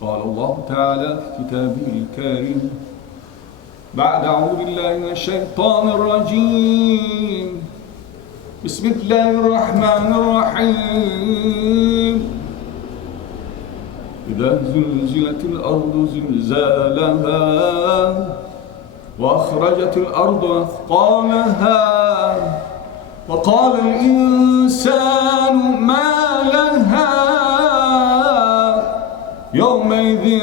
قال الله تعالى في كتابه الكريم بعد أعوذ بالله من الشيطان الرجيم بسم الله الرحمن الرحيم إذا زلزلت الأرض زلزالها وأخرجت الأرض أثقالها وقال الإنسان ما لها يومئذ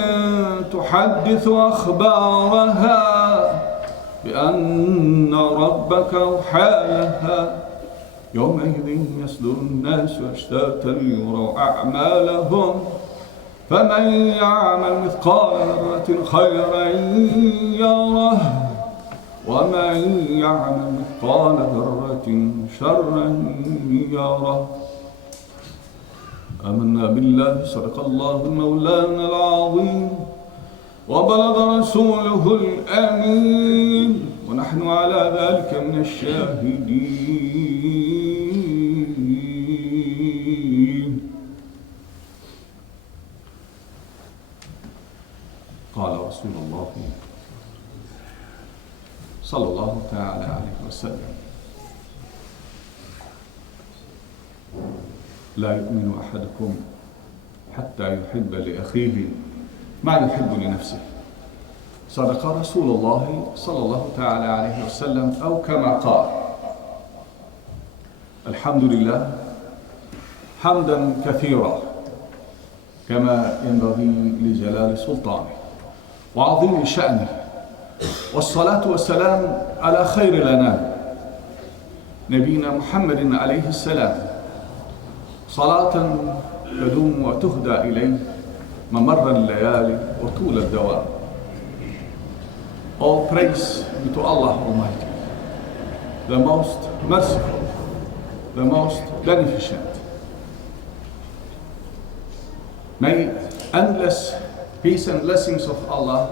تحدث أخبارها بأن ربك أوحى لها يومئذ يصدر الناس أشتاتا ليروا أعمالهم فمن يعمل مثقال ذرة خيرا يره ومن يعمل مثقال ذرة شرا يره. آمنا بالله صدق الله مولانا العظيم وبلغ رسوله الأمين ونحن على ذلك من الشاهدين. قال رسول الله صلى الله تعالى عليه وسلم لا يؤمن أحدكم حتى يحب لأخيه ما يحب لنفسه. صدق رسول الله صلى الله تعالى عليه وسلم أو كما قال. الحمد لله حمدا كثيرا كما ينبغي لجلال سلطانه وعظيم شأنه، والصلاة والسلام على خير الأنام نبينا محمد عليه السلام، صلاة تدوم وتهدى إليه ممر الليالي وطول الدوام. All praise be to Allah Almighty, the most merciful, the most beneficent. May endless peace and blessings of Allah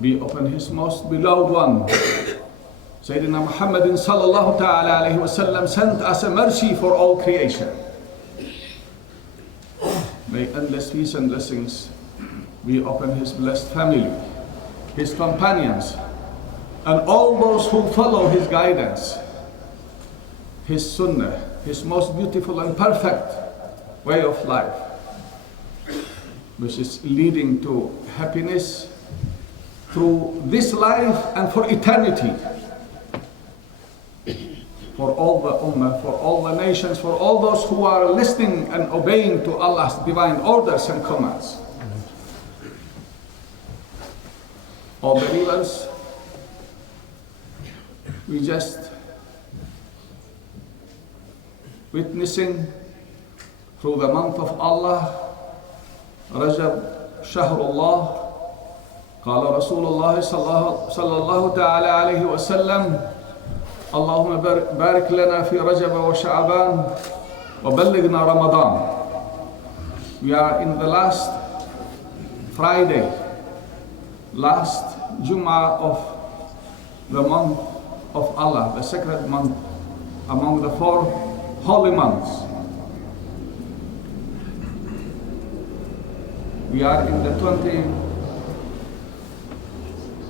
be upon His most beloved one, Sayyidina Muhammadin sallallahu ta'ala alayhi wa sallam, sent as a mercy for all creation. May endless peace and blessings be upon His blessed family, His companions, and all those who follow His guidance, His sunnah, His most beautiful and perfect way of life, which is leading to happiness through this life and for eternity, for all the ummah, for all the nations, for all those who are listening and obeying to Allah's divine orders and commands. All believers, we just witnessing through the month of Allah, Rajab, Shahrullah. قال رسول الله صلى الله تعالى عليه وسلم اللهم بارك لنا في رجب وشعبان وبلغنا رمضان. We are in the last Friday, last Jum'ah of the month of Allah, the sacred month among the 4 holy months. We are in the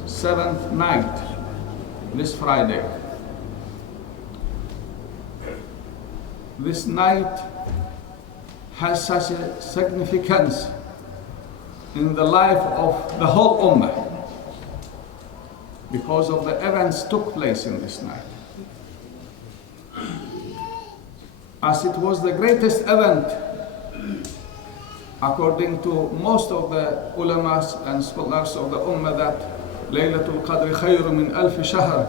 27th night this Friday. This night has such a significance in the life of the whole ummah because of the events took place in this night. As it was the greatest event, according to most of the ulamas and scholars of the ummah, that Laylatul Qadr khayr min alf shahr,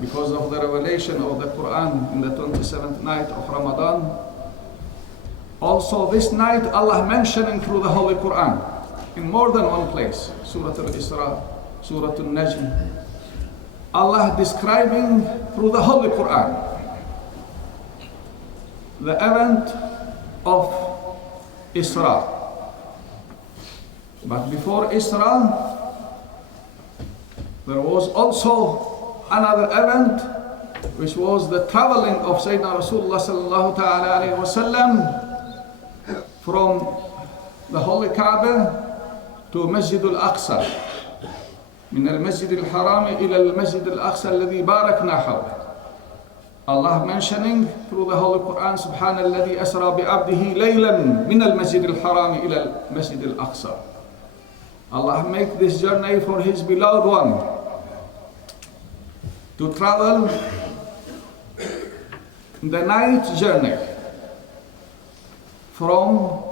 because of the revelation of the Quran in the 27th night of Ramadan. Also this night Allah mentioning through the Holy Quran in more than one place, Surah Al-Isra, Surah Al-Najm, Allah describing through the Holy Quran the event of Isra. But before Isra, there was also another event, which was the traveling of Sayyidina Rasulullah sallallahu ta'ala alayhi wa sallam from the Holy Kaaba to Masjid al-Aqsa. من المسجد الحرام إلى المسجد الأقصى الذي باركنا حوله. Allah mentioning through the Holy Quran, سبحان الذي أسرى بعبده ليلا من المسجد الحرام إلى المسجد الأقصى. Allah make this journey for His beloved one to travel the night journey from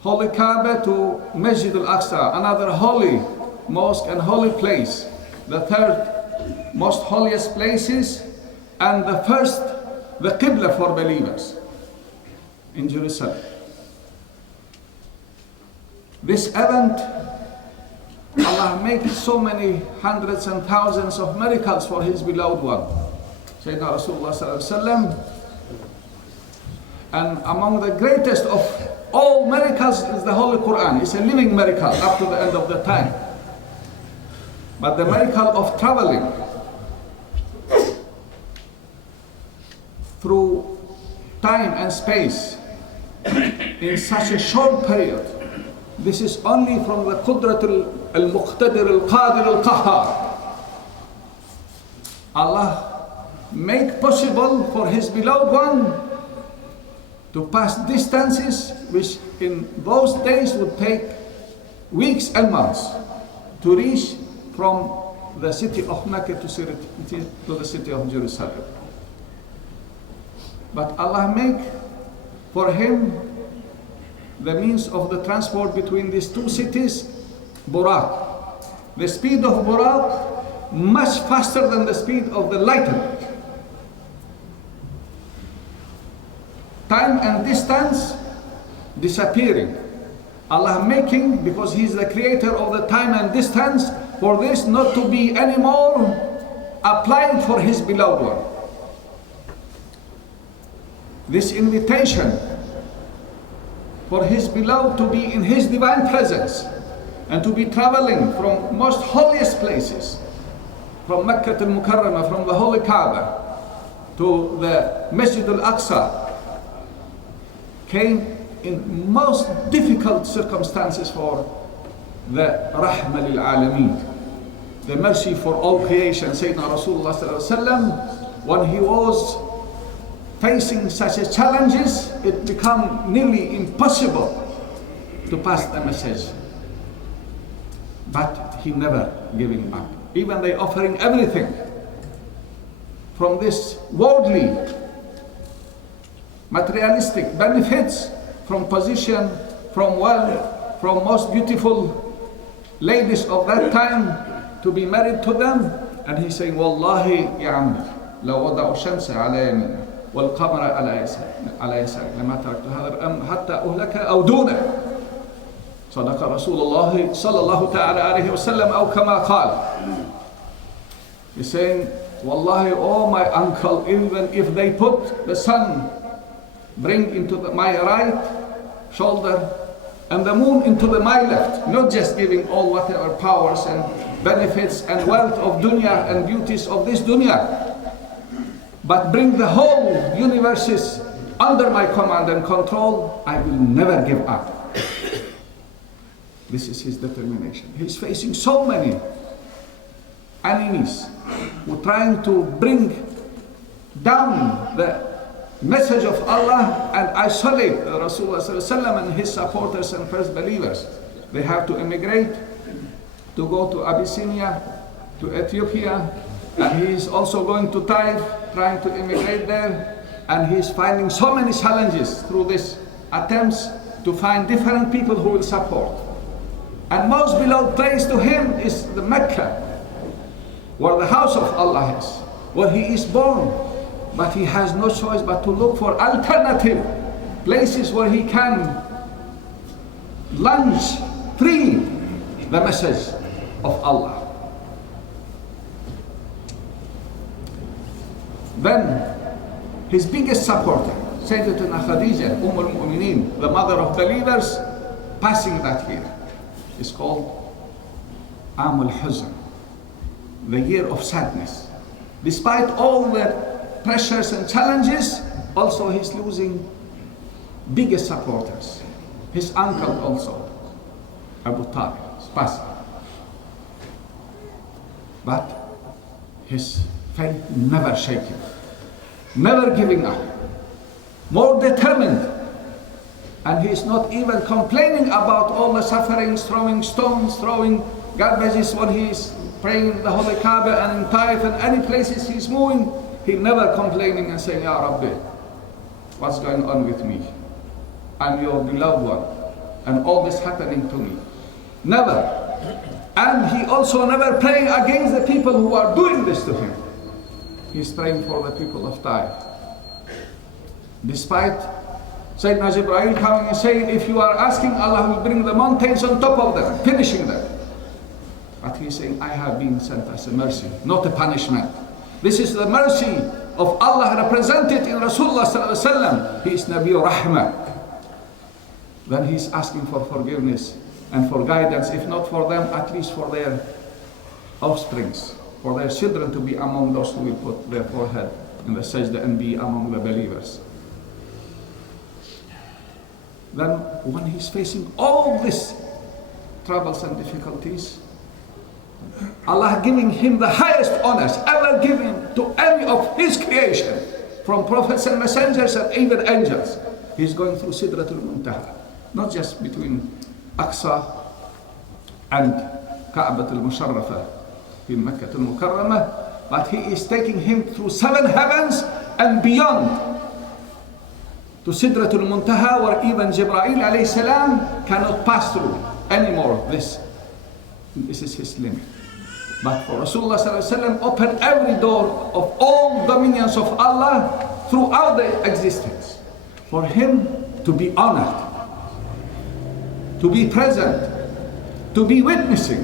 Holy Kaaba to Masjid al-Aqsa, another holy mosque and holy place, the third most holiest places, and the first, the Qibla for believers in Jerusalem. This event, Allah makes so many hundreds and thousands of miracles for His beloved one, Sayyidina Rasulullah sallallahu alaihi wasallam. And among the greatest of all miracles is the Holy Quran. It's a living miracle up to the end of the time. But the miracle of traveling through time and space in such a short period, this is only from the Qudrat al-Muqtadir al-Qadir al-Qahhar. Allah make possible for His beloved one to pass distances which in those days would take weeks and months to reach from the city of Mecca to the city of Jerusalem. But Allah make for him the means of the transport between these two cities, Buraq. The speed of Buraq much faster than the speed of the lightning. Time and distance disappearing. Allah making, because He is the creator of the time and distance, for this not to be anymore applied for His beloved one. This invitation for His beloved to be in His divine presence and to be traveling from most holiest places, from Makkah al-Mukarramah, from the Holy Kaaba to the Masjid al-Aqsa, came in most difficult circumstances for the Rahma lil Alameen, the mercy for all creation. Sayyidina Rasulullah sallallahu alaihi wasallam, when he was facing such a challenges, it became nearly impossible to pass the message. But he never giving up. Even they offering everything from this worldly, materialistic benefits, from position, from wealth, from most beautiful ladies of that time, to be married to them. And he's saying, Wallahi ya ammi, law wada'u shamsa ala yamina wal qamara ala yasari lama taraktu hadha al-amr hatta uhlaka aw duna. Sadaqa Rasulullah sallallahu ta'ala alayhi wa sallam, aw kama qala. He's saying, Wallahi, oh my uncle, even if they put the sun, bring into my right shoulder and the moon into my left, not just giving all whatever powers and benefits and wealth of dunya and beauties of this dunya, but bring the whole universes under my command and control, I will never give up. This is his determination. He's facing so many enemies who are trying to bring down the message of Allah and isolate Rasulullah and his supporters and first believers. They have to immigrate, to go to Abyssinia, to Ethiopia, and he is also going to Taif, trying to immigrate there, and he is finding so many challenges through these attempts to find different people who will support. And most beloved place to him is the Mecca, where the house of Allah is, where he is born. But he has no choice but to look for alternative places where he can launch freely the message of Allah. Then his biggest supporter, Sayyidatuna Khadija, al-Mu'mineen, the mother of believers, passing that year, is called Am al-Huzn, the year of sadness. Despite all the pressures and challenges, also he's losing biggest supporters. His uncle also, Abu Talib, is passing. But his faith never shaken, never giving up, more determined. And he is not even complaining about all the sufferings, throwing stones, throwing garbages when he is praying in the Holy Kaaba and in Taif and any places he's moving. He never complaining and saying, Ya Rabbi, what's going on with me? I'm your beloved one, and all this happening to me. Never. And he also never praying against the people who are doing this to him. He's praying for the people of Taif. Despite Sayyidina Jibreel coming and saying, if you are asking, Allah will bring the mountains on top of them, finishing them. But he's saying, I have been sent as a mercy, not a punishment. This is the mercy of Allah represented in Rasulullah sallallahu alaihi wasallam. He is Nabi Rahmah. Then he's asking for forgiveness and for guidance, if not for them, at least for their offsprings, for their children to be among those who will put their forehead in the sajda and be among the believers. Then when he's facing all these troubles and difficulties, Allah giving him the highest honors ever given to any of his creation, from prophets and messengers and even angels. He's going through Sidratul Muntaha, not just between Aqsa and Ka'batul Musharrafa in Makkah al-Mukarramah, but he is taking him through 7 heavens and beyond to Sidratul Muntaha, where even Jibreel alayhi salam cannot pass through anymore. This is his limit. But for Rasulullah sallallahu alaihi wasallam opened every door of all dominions of Allah throughout the existence, for him to be honored, to be present, to be witnessing,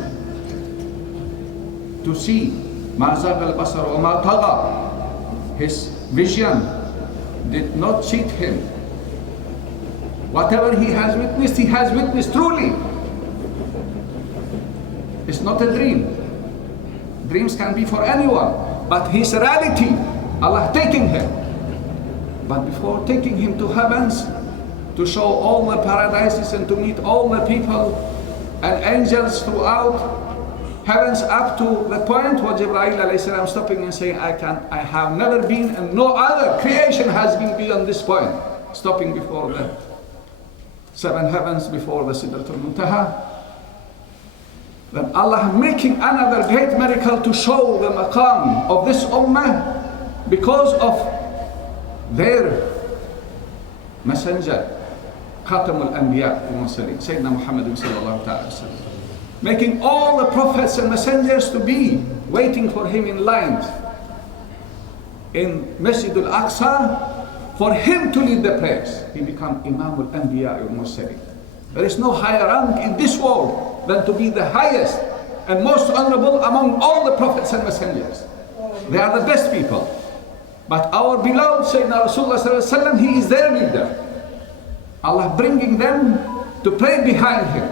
to see ma zaga al-basar wa ma tagha. His vision did not cheat him. Whatever he has witnessed truly. It's not a dream. Dreams can be for anyone, but his reality, Allah taking him. But before taking him to heavens, to show all the paradises and to meet all the people and angels throughout heavens, up to the point where Jibreel alayhi salam stopping and saying, I have never been, and no other creation has been beyond this point, stopping before the 7 heavens, before the Sidratul Muntaha. Then Allah making another great miracle to show the maqam of this ummah because of their messenger, Khatamul Anbiya al-Mursalin, Sayyidina Muhammad sallallahu alaihi wasallam. Making all the prophets and messengers to be waiting for him in lines in Masjid al-Aqsa for him to lead the prayers. He became Imam al-Anbiya al-Mursalin. There is no higher rank in this world than to be the highest and most honorable among all the prophets and messengers. They are the best people. But our beloved Sayyidina Rasulullah sallallahu alaihi wasallam, he is their leader. Allah bringing them to pray behind him.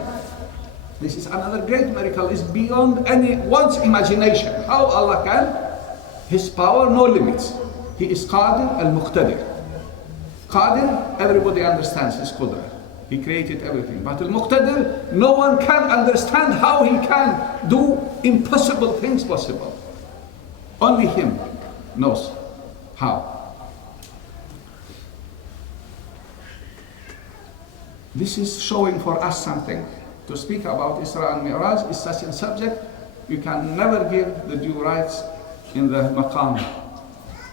This is another great miracle. It's beyond anyone's imagination. How Allah can? His power, no limits. He is Qadir al-Muqtadir. Qadir, everybody understands his Qudra. He created everything. But al-Muqtadir, no one can understand how he can do impossible things possible. Only him knows how. This is showing for us something. To speak about Isra and Mi'raj is such a subject, you can never give the due rights in the maqam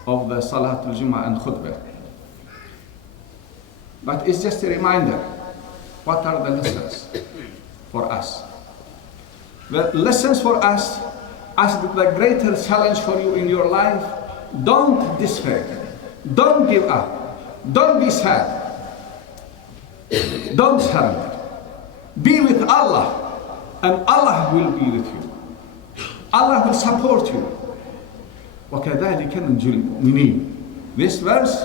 of the Salat al-Jum'ah and khutbah. But it's just a reminder, what are the lessons for us? The lessons for us, as the greater challenge for you in your life, don't despair, don't give up, don't be sad, don't surrender. Be with Allah, and Allah will be with you. Allah will support you. وَكَذَلِكَ نَنْجِي الْمُؤْمِنِينَ. This verse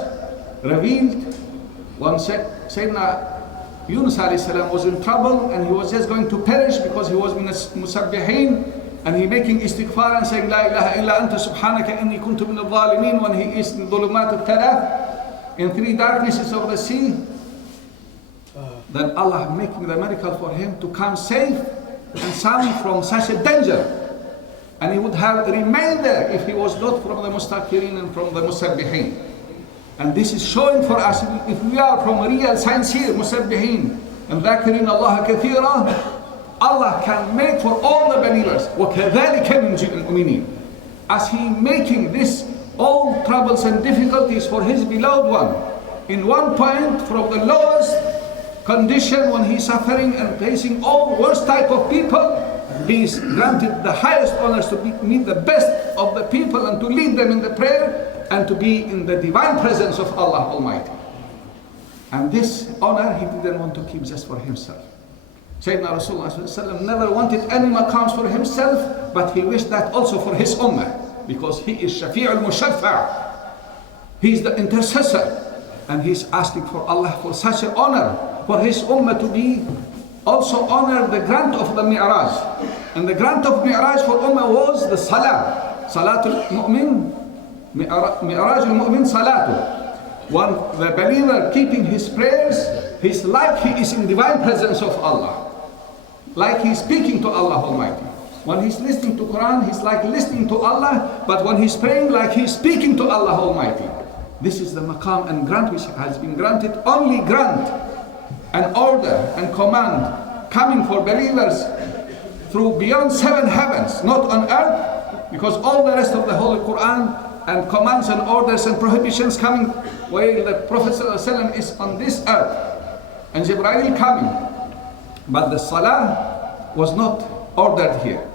revealed when Sayyidina Yunus alayhi salam was in trouble and he was just going to perish because he was min musabbihin, and he making istighfar and saying La ilaha illa anta subhanaka inni kuntu min al-zalimin, when he is in dhulumat al-thalath, in 3 darknesses of the sea. then Allah making the miracle for him to come safe and sound from such a danger. And he would have remained there if he was not from the mustaqirin and from the musabbihin. And this is showing for us, if we are from real sincere musabbihin and dhakirin Allah kathira, Allah can make for all the believers وَكَذَلِكَ مِنْ الْمُؤْمِنِينَ, as he making this all troubles and difficulties for his beloved one. In one point, from the lowest condition when he's suffering and facing all worst type of people, he is granted the highest honors to meet the best of the people and to lead them in the prayer and to be in the divine presence of Allah Almighty. And this honor he didn't want to keep just for himself. Sayyidina Rasulullah never wanted any maqams for himself, but he wished that also for his ummah, because he is Shafi' al-Mushaffa'. He is the intercessor, and he's asking for Allah for such an honor, for his ummah to be also honored the grant of the Mi'raj. And the grant of Mi'raj for ummah was the salah. Salatul mu'min, Mi'raj al-mu'min salatu. When the believer keeping his prayers, he's like he is in divine presence of Allah. Like he's speaking to Allah Almighty. When he's listening to Quran, he's like listening to Allah, but when he's praying, like he's speaking to Allah Almighty. This is the maqam and grant which has been granted, only grant and order and command coming for believers through beyond 7 heavens, not on earth, because all the rest of the Holy Quran and commands and orders and prohibitions coming while the Prophet ﷺ is on this earth and Jibreel coming. But the salah was not ordered here.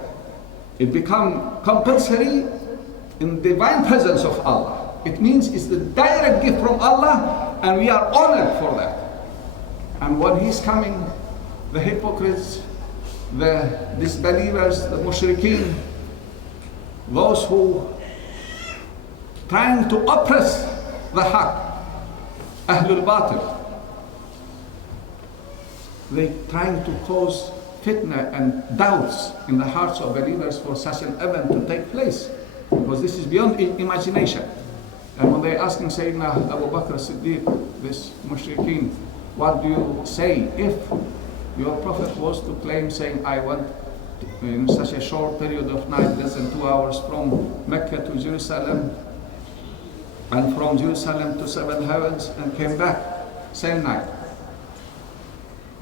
It became compulsory in divine presence of Allah. It means it's the direct gift from Allah, and we are honored for that. And when he's coming, the hypocrites, the disbelievers, the mushrikeen, those who trying to oppress the haqq, Ahlul Batil, they trying to cause fitna and doubts in the hearts of believers for such an event to take place, because this is beyond imagination. And when they asking Sayyidina Abu Bakr Siddiq, this mushrikeen, what do you say if your prophet was to claim saying, I went in such a short period of night, less than 2 hours, from Mecca to Jerusalem, and from Jerusalem to 7 heavens, and came back same night?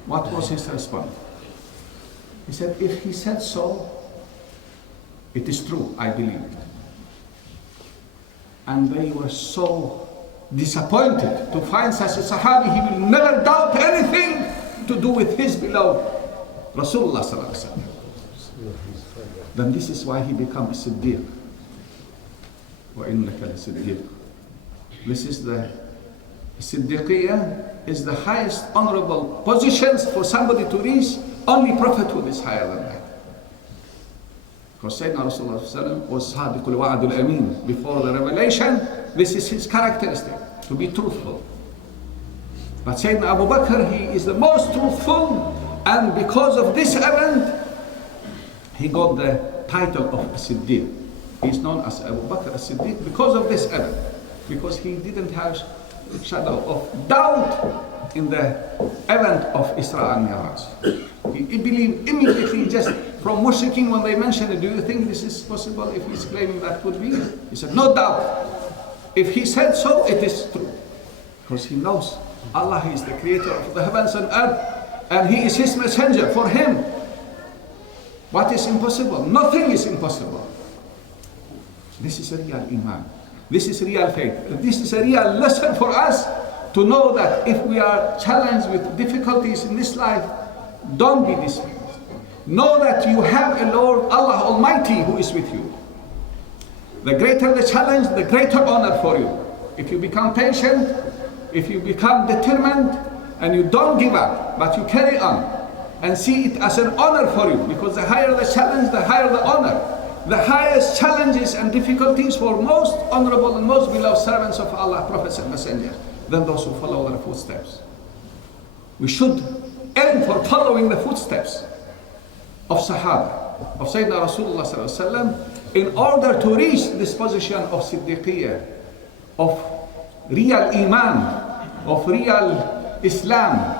What was his response? He said, if he said so, it is true, I believe it. And they were so disappointed to find such a Sahabi, he will never doubt anything to do with his beloved Rasulullah sallallahu alaihi wasallam. Then this is why he becomes Siddiq. وَإِنَّكَ لَصِدِّيقٌ. This is the Siddiqiyah, is the highest honorable positions for somebody to reach. Only prophethood is higher than that. Because Sayyidina Rasulullah was Sadiqul Wa'adul Amin. Before the revelation, this is his characteristic, to be truthful. But Sayyidina Abu Bakr, he is the most truthful, and because of this event, he got the title of Siddiq. He is known as Abu Bakr as-Siddiq because of this event. Because he didn't have a shadow of doubt in the event of Isra and Mi'raj. He believed immediately, just from mushrikeen when they mentioned it, do you think this is possible if he's claiming that would be? He said, no doubt. If he said so, it is true. Because he knows Allah is the creator of the heavens and earth, and he is his messenger. For him, what is impossible? Nothing is impossible. This is a real iman. This is real faith. This is a real lesson for us to know that if we are challenged with difficulties in this life, don't be dismayed. Know that you have a Lord, Allah Almighty, who is with you. The greater the challenge, the greater honor for you. If you become patient, if you become determined, and you don't give up, but you carry on, and see it as an honor for you, because the higher the challenge, the higher the honor. The highest challenges and difficulties for most honorable and most beloved servants of Allah, prophets and messengers, than those who follow their footsteps. We should aim for following the footsteps of Sahaba, of Sayyidina Rasulullah sallallahu alaihi wasallam, in order to reach this position of Siddiqiyah, of real Iman, of real Islam,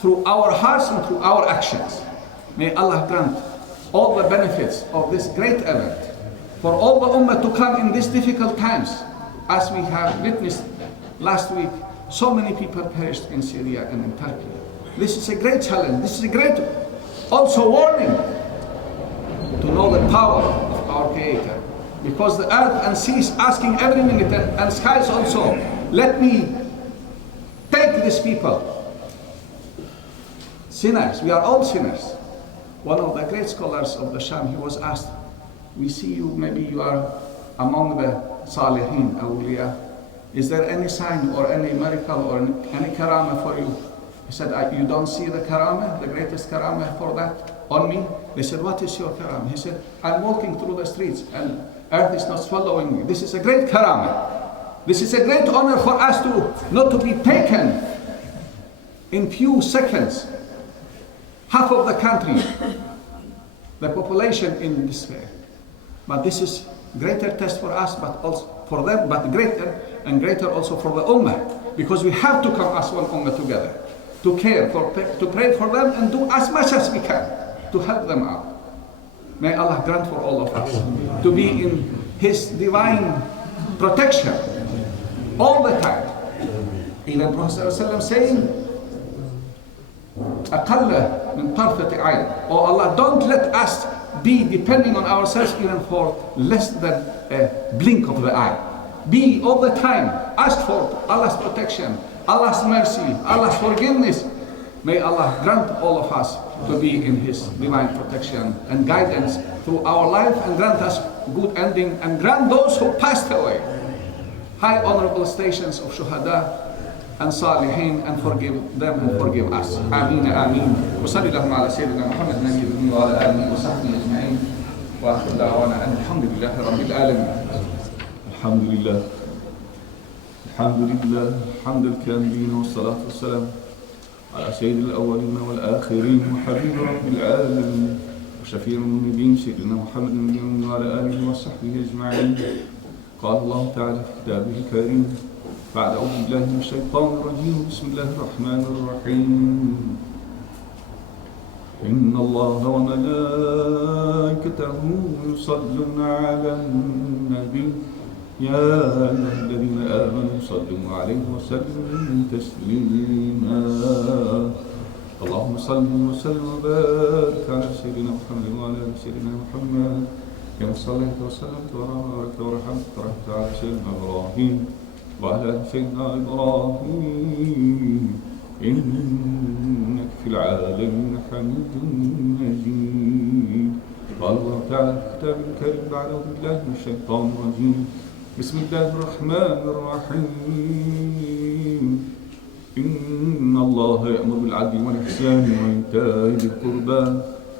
through our hearts and through our actions. May Allah grant all the benefits of this great event for all the ummah to come in these difficult times. As we have witnessed last week, so many people perished in Syria and in Turkey. This is a great challenge. This is a great also warning to know the power of our Creator. Because the earth and sea is asking every minute, and skies also, let me take these people. Sinners, we are all sinners. One of the great scholars of the Sham, he was asked, we see you, maybe you are among the Salihin, awliya. Is there any sign or any miracle or any karama for you? He said, you don't see the karama, the greatest karama for that on me? They said, what is your karama? He said, I'm walking through the streets and earth is not swallowing me. This is a great karama. This is a great honor for us to not to be taken in few seconds. Half of the country, the population in despair. But this is greater test for us, but also for them, but greater and greater also for the ummah. Because we have to come as one ummah together, to care, to pray for them and do as much as we can to help them out. May Allah grant for all of us to be in His divine protection all the time. Even Prophet ﷺ saying, أقل من طرفة عين. Oh Allah, don't let us be depending on ourselves even for less than a blink of the eye. Be all the time, ask for Allah's protection, Allah's mercy, Allah's forgiveness. May Allah grant all of us to be in His divine protection and guidance through our life, and grant us good ending, and grant those who passed away high honorable stations of shuhada and salihin, and forgive them and forgive us. Ameen, ameen. Wa sallallahu ala sayyidina Muhammad nabiyyina wa ala alihi wa sahbihi ajma'in. Wa akhiru da'wana alhamdulillahi rabbil alamin. Alhamdulillah. Alhamdulillah. Hamdul kamilin wa salatu wa salam ala sayyidil awwalin wal akhirin wa habib rabbil alamin wa shafi'il munibin sayyidina Muhammad nabiyyina wa ala alihi wa sahbihi ajma'in. قال الله تعالى في كتابه الكريم بعد أعوذ بالله من الشيطان الرجيم بسم الله الرحمن الرحيم إن الله وملائكته يصلون على النبي يا أيها الذين آمنوا صلوا عليه وسلموا تسليما اللهم صل وسلم وبارك على سيدنا محمد وعلى آل سيدنا محمد كما صليت وسلمت وباركت ورحمت على سيدنا إبراهيم وعلى آل سيدنا إبراهيم إنك في العالمين حميد مجيد. قال الله تعالى في كتابه الكريم بعد أعوذ بالله من الشيطان الرجيم بسم الله الرحمن الرحيم إن الله يأمر بالعدل والإحسان وإيتاء ذي القربى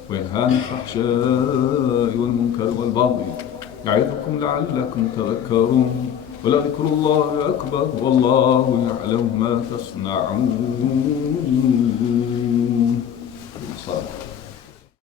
وينهى عن الفحشاء والمنكر والبغي يعظكم لعلكم تذكرون ولذكر الله أكبر والله يعلم ما تصنعون.